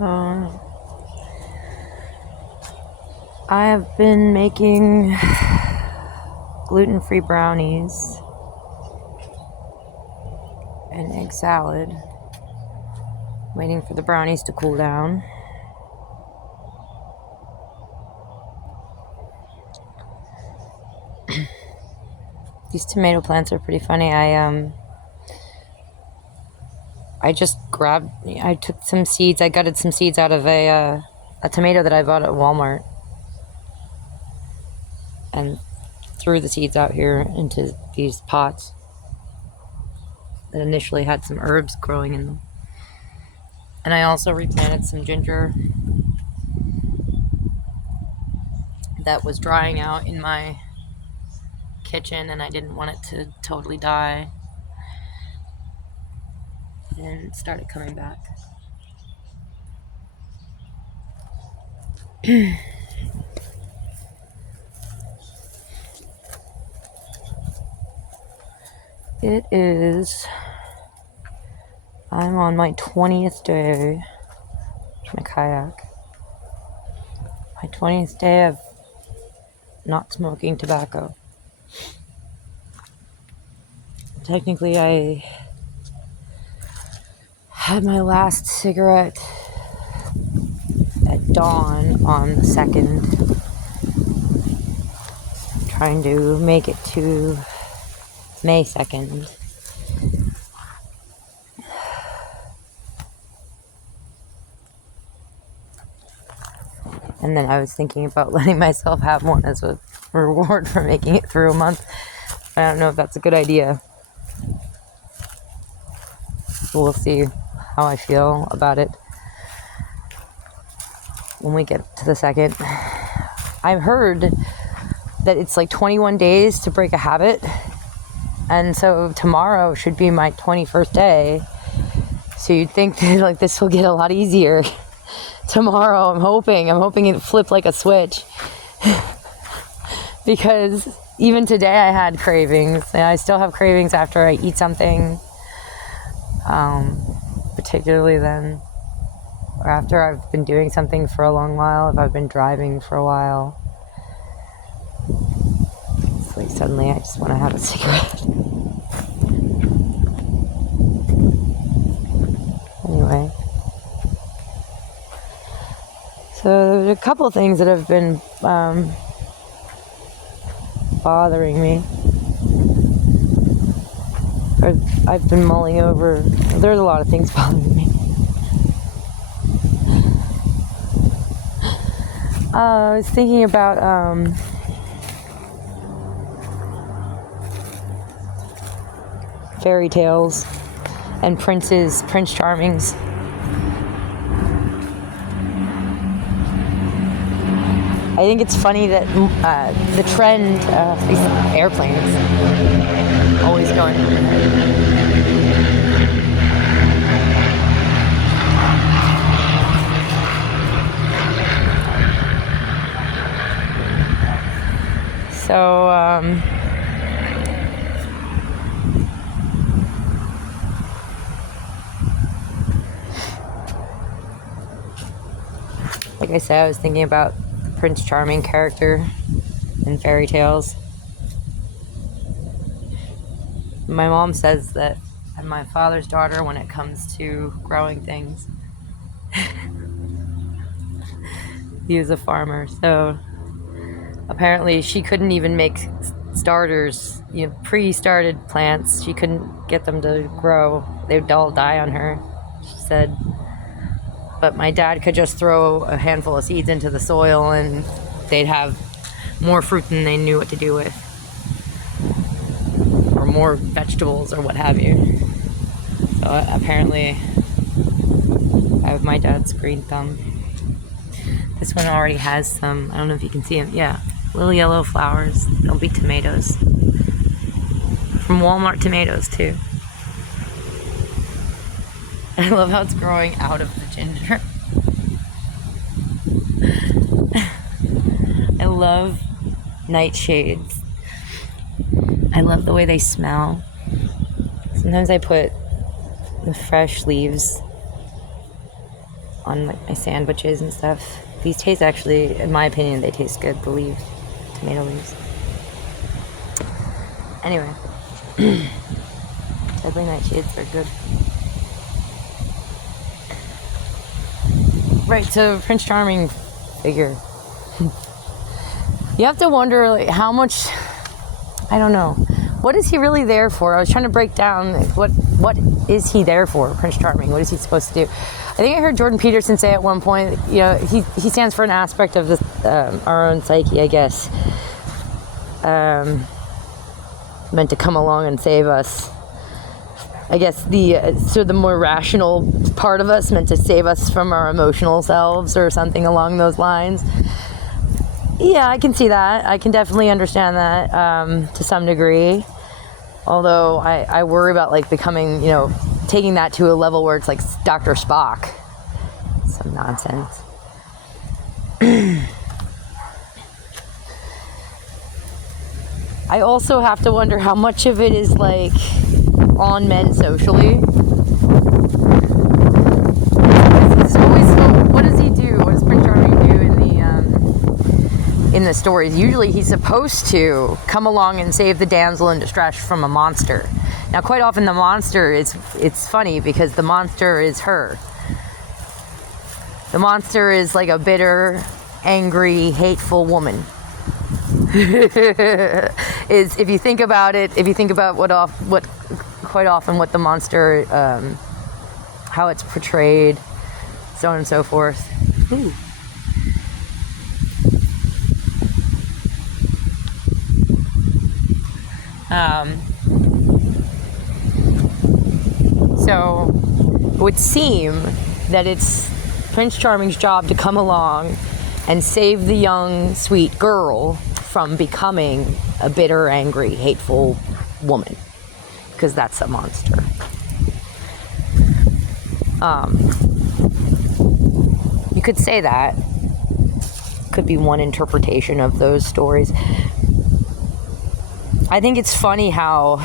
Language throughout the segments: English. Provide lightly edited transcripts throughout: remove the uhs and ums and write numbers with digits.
I have been making gluten-free brownies and egg salad, waiting for the brownies to cool down. These tomato plants are pretty funny. I took some seeds. I gutted some seeds out of a tomato that I bought at Walmart and threw the seeds out here into these pots that initially had some herbs growing in them. And I also replanted some ginger that was drying out in my kitchen, and I didn't want it to totally die. And it started coming back. I'm on my 20th day with my kayak. My 20th day of not smoking tobacco. Technically, I had my last cigarette at dawn on the 2nd. Trying to make it to May 2nd. And then I was thinking about letting myself have one as a reward for making it through a month. I don't know if that's a good idea. We'll see how I feel about it when we get to the 2nd. I've heard that it's like 21 days to break a habit. And so tomorrow should be my 21st day. So you'd think that like this will get a lot easier. Tomorrow, I'm hoping it flipped like a switch. Because even today I had cravings. And I still have cravings after I eat something. Particularly then. Or after I've been doing something for a long while. If I've been driving for a while. It's like suddenly I just want to have a cigarette. Anyway. So there's a couple things that have been bothering me. Or I've been mulling over. There's a lot of things bothering me. I was thinking about fairy tales and Prince Charming's. I think it's funny that the trend, these airplanes, always going. So, like I said, I was thinking about Prince Charming character in fairy tales. My mom says that I'm my father's daughter when it comes to growing things. He was a farmer, so apparently she couldn't even make starters, pre-started plants. She couldn't get them to grow. They'd all die on her, she said. But my dad could just throw a handful of seeds into the soil and they'd have more fruit than they knew what to do with. Or more vegetables or what have you. So apparently I have my dad's green thumb. This one already has some, I don't know if you can see them. Yeah, little yellow flowers. They'll be tomatoes. From Walmart tomatoes too. I love how it's growing out of the ginger. I love nightshades. I love the way they smell. Sometimes I put the fresh leaves on like my sandwiches and stuff. These taste actually, in my opinion, they taste good. The leaves, tomato leaves. Anyway, deadly nightshades are good. Right, so Prince Charming figure. You have to wonder like, how much, I don't know, what is he really there for? I was trying to break down like, what is he there for, Prince Charming? What is he supposed to do? I think I heard Jordan Peterson say at one point, you know, he stands for an aspect of our own psyche, I guess, meant to come along and save us. I guess the more rational part of us meant to save us from our emotional selves or something along those lines. Yeah, I can see that. I can definitely understand that to some degree. Although I worry about like becoming, you know, taking that to a level where it's like Dr. Spock. Some nonsense. I also have to wonder how much of it is like on men socially. It's always, what does he do? What does Prince Charming do in the stories? Usually he's supposed to come along and save the damsel in distress from a monster. Now quite often the monster it's funny because the monster is her. The monster is like a bitter, angry, hateful woman. Is if you think about it, if you think about what quite often what the monster, how it's portrayed, so on and so forth. Ooh. So it would seem that it's Prince Charming's job to come along and save the young, sweet girl from becoming a bitter, angry, hateful woman. Because that's a monster. You could say that. Could be one interpretation of those stories. I think it's funny how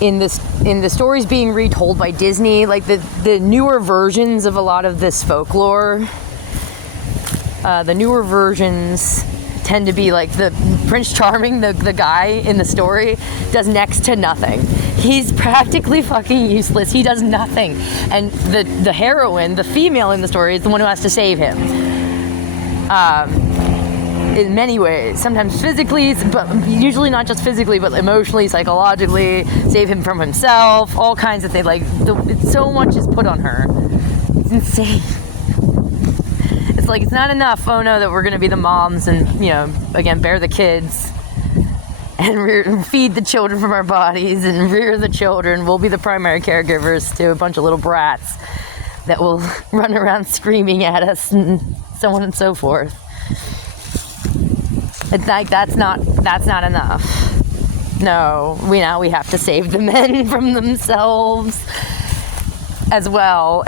in the stories being retold by Disney, like the newer versions of a lot of this folklore, the newer versions tend to be like the Prince Charming, the guy in the story, does next to nothing. He's practically fucking useless. He does nothing. And the heroine, the female in the story, is the one who has to save him. In many ways, sometimes physically, but usually not just physically, but emotionally, psychologically, save him from himself, all kinds of things. Like, so much is put on her. It's insane. It's like, it's not enough, oh no, that we're going to be the moms and, you know, again, bear the kids and feed the children from our bodies and rear the children. We'll be the primary caregivers to a bunch of little brats that will run around screaming at us and so on and so forth. It's like that's not enough. No, we have to save the men from themselves as well.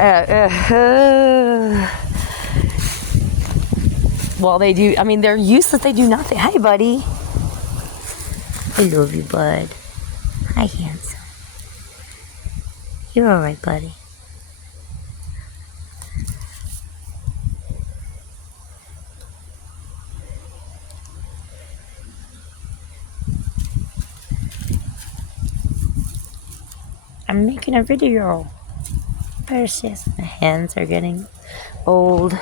Well, they do. I mean, they're useless. They do nothing. Hi, buddy. I love you, bud. Hi, handsome. You're all right, buddy. I'm making a video. Precious. My hands are getting old.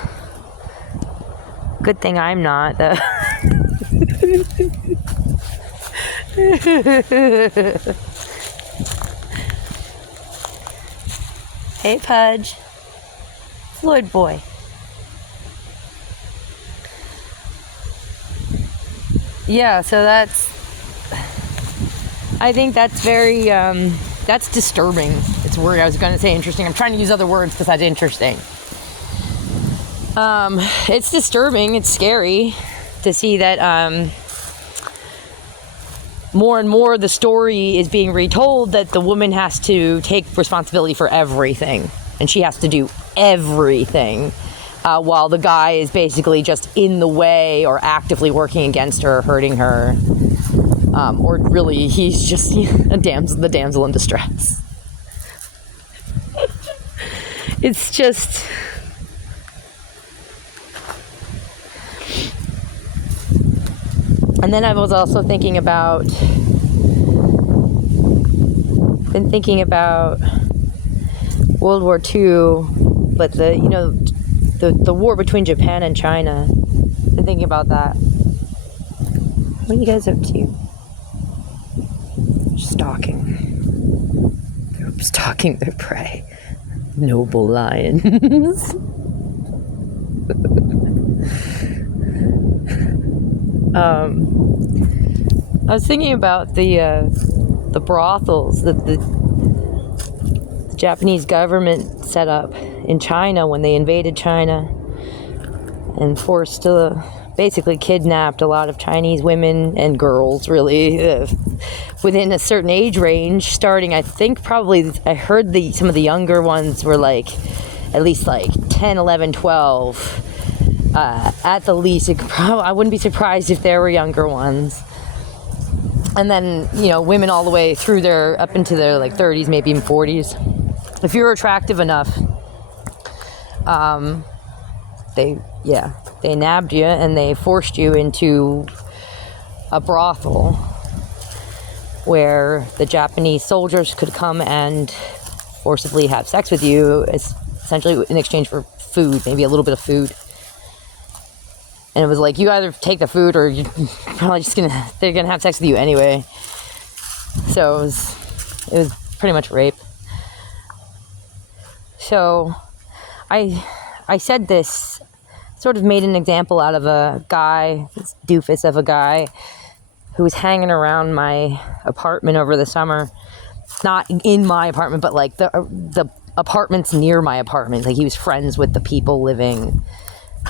Good thing I'm not, though. Hey, Pudge. Floyd boy. Yeah, so I think that's very, that's disturbing. It's a word I was going to say interesting. I'm trying to use other words besides interesting. It's disturbing. It's scary to see that more and more the story is being retold that the woman has to take responsibility for everything. And she has to do everything. While the guy is basically just in the way or actively working against her, hurting her. Or really, he's just the damsel in distress. It's just, And then I was also thinking about World War II, but the war between Japan and China. Been thinking about that. What are you guys up to? Stalking. They're stalking their prey. Noble lions. I was thinking about the brothels that the Japanese government set up in China when they invaded China and basically kidnapped a lot of Chinese women and girls, really, within a certain age range, starting, I think, probably, I heard some of the younger ones were at least 10, 11, 12. At the least, I wouldn't be surprised if there were younger ones. And then, women all the way through up into their 30s, maybe even 40s. If you're attractive enough, they nabbed you and they forced you into a brothel where the Japanese soldiers could come and forcibly have sex with you, essentially in exchange for food, maybe a little bit of food. And it was you either take the food or you're probably they're gonna have sex with you anyway. So it was pretty much rape. So I said this, sort of made an example out of a guy, this doofus of a guy, who was hanging around my apartment over the summer. Not in my apartment, but the apartments near my apartment. He was friends with the people living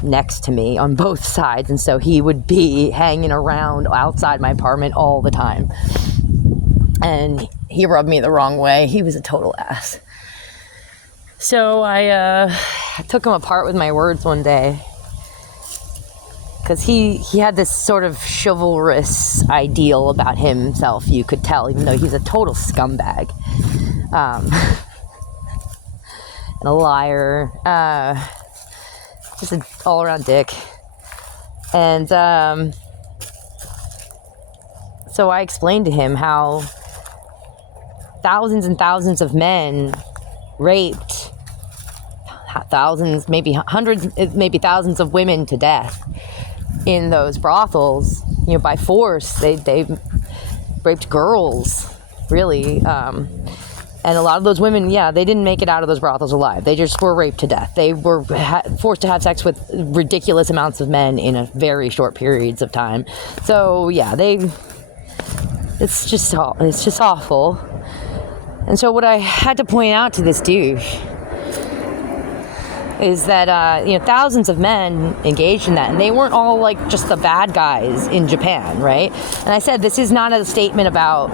next to me on both sides, and so he would be hanging around outside my apartment all the time. And he rubbed me the wrong way. He was a total ass. So I took him apart with my words one day, because he had this sort of chivalrous ideal about himself, you could tell, even though he's a total scumbag and a liar, just an all-around dick. And so I explained to him how thousands and thousands of men raped thousands, maybe hundreds, maybe thousands of women to death in those brothels, by force. They raped girls, really. And a lot of those women, they didn't make it out of those brothels alive. They just were raped to death. They were forced to have sex with ridiculous amounts of men in a very short periods of time. So, it's just awful. And so what I had to point out to this dude is that, thousands of men engaged in that, and they weren't all just the bad guys in Japan, right? And I said, this is not a statement about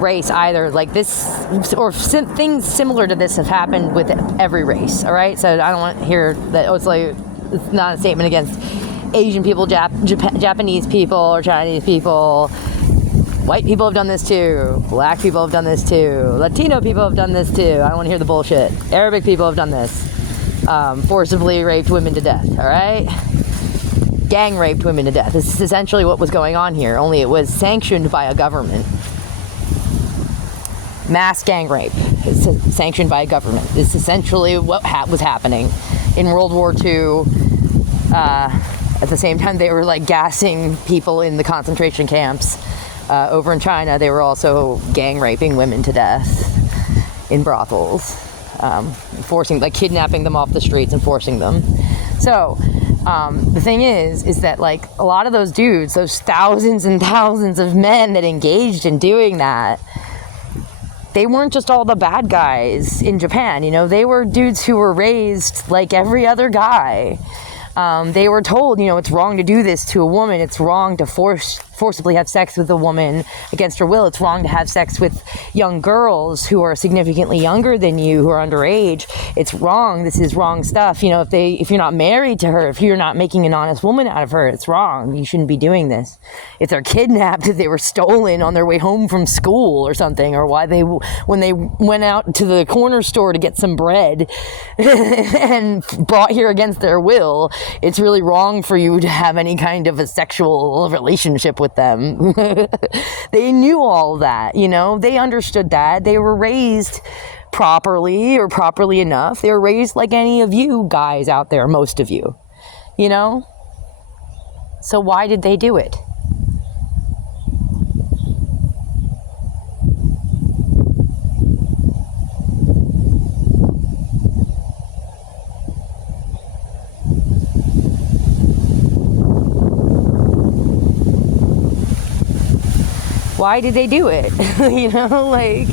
race either. Things similar to this have happened with every race, all right? So I don't want to hear that, it's not a statement against Asian people, Japanese people, or Chinese people. White people have done this too. Black people have done this too. Latino people have done this too. I don't want to hear the bullshit. Arabic people have done this. Forcibly raped women to death, all right? Gang raped women to death. This is essentially what was going on here, only it was sanctioned by a government. Mass gang rape is sanctioned by a government. It's essentially what was happening in World War II. At the same time, they were gassing people in the concentration camps. Over in China, they were also gang raping women to death in brothels. Kidnapping them off the streets and forcing them. So, the thing is that a lot of those dudes, those thousands and thousands of men that engaged in doing that, they weren't just all the bad guys in Japan. They were dudes who were raised like every other guy. They were told, it's wrong to do this to a woman. It's wrong to forcibly have sex with a woman against her will. It's wrong to have sex with young girls who are significantly younger than you, who are underage. It's wrong. This is wrong stuff. If you're not married to her, if you're not making an honest woman out of her, it's wrong. You shouldn't be doing this. If they're kidnapped, if they were stolen on their way home from school or something, or when they went out to the corner store to get some bread and brought here against their will, it's really wrong for you to have any kind of a sexual relationship with with them. They knew all that, you know, they understood that. They were raised properly, or properly enough. They were raised like any of you guys out there, most of you, you know? So why did they do it? Why did they do it? You know, like,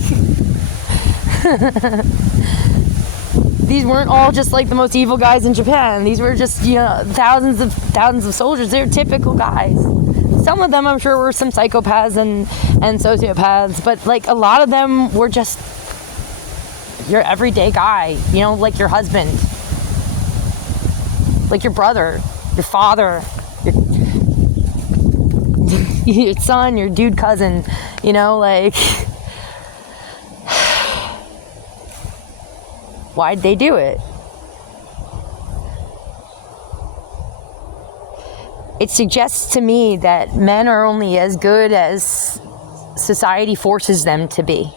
these weren't all just like the most evil guys in Japan. These were just, you know, thousands of soldiers. They're typical guys. Some of them, I'm sure, were some psychopaths and sociopaths, but like a lot of them were just your everyday guy, you know, like your husband, like your brother, your father, your son, your dude cousin, you know, like, why'd they do it? It suggests to me that men are only as good as society forces them to be.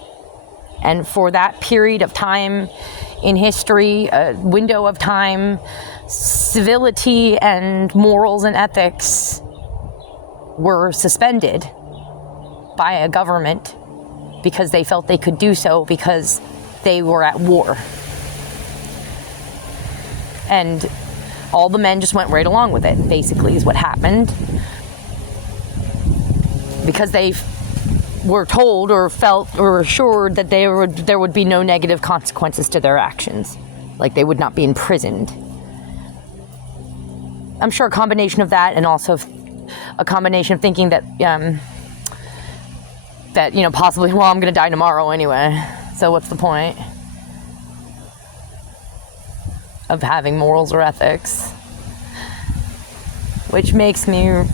And for that period of time in history, a window of time, civility and morals and ethics were suspended by a government because they felt they could do so because they were at war. And all the men just went right along with it, basically, is what happened. Because they were told or felt or assured that there would be no negative consequences to their actions. Like they would not be imprisoned. I'm sure a combination of that, and also a combination of thinking that, you know, possibly, well, I'm going to die tomorrow anyway, so what's the point of having morals or ethics? Which makes me, of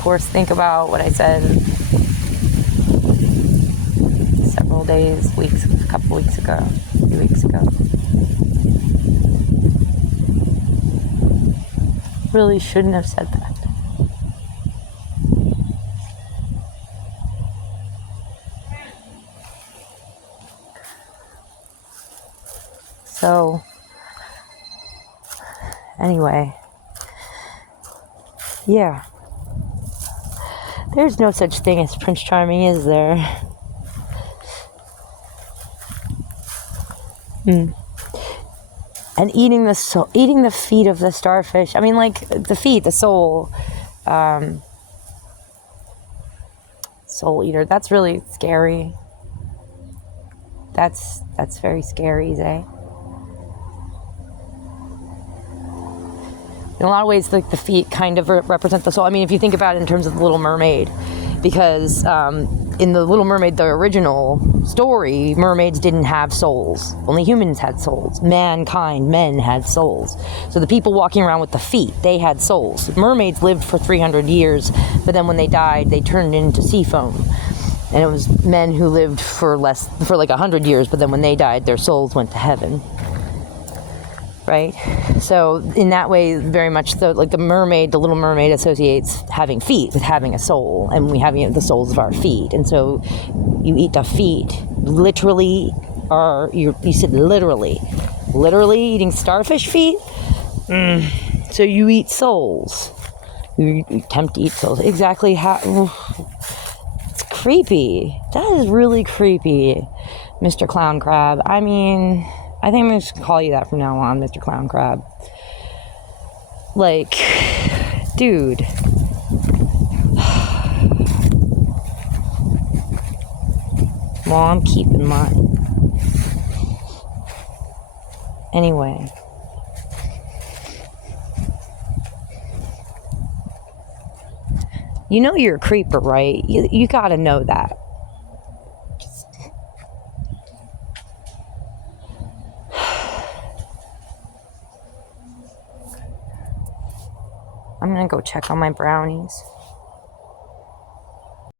course, think about what I said several days, weeks, a couple weeks ago, a few weeks ago. Really shouldn't have said that. So, anyway, yeah. There's no such thing as Prince Charming, is there? And eating the feet of the starfish. I mean, like, the feet, the soul. Soul eater. That's really scary. That's very scary, Zay. In a lot of ways, like, the feet kind of represent the soul. I mean, if you think about it in terms of The Little Mermaid, because in The Little Mermaid, the original story, mermaids didn't have souls. Only humans had souls. Mankind, men had souls. So the people walking around with the feet, they had souls. Mermaids lived for 300 years, but then when they died, they turned into sea foam. And it was men who lived for like 100 years, but then when they died, their souls went to heaven. Right? So in that way, very much so, like the Little Mermaid associates having feet with having a soul, and we have, you know, the soles of our feet. And so you eat the feet, literally, or you said literally eating starfish feet? So you eat souls. You attempt to eat souls. Exactly how... It's creepy. That is really creepy, Mr. Clown Crab. I mean... I think I'm going to call you that from now on, Mr. Clown Crab. Like, dude. Well, I'm keeping mine. Anyway. You know you're a creeper, right? You gotta know that. I'm gonna go check on my brownies.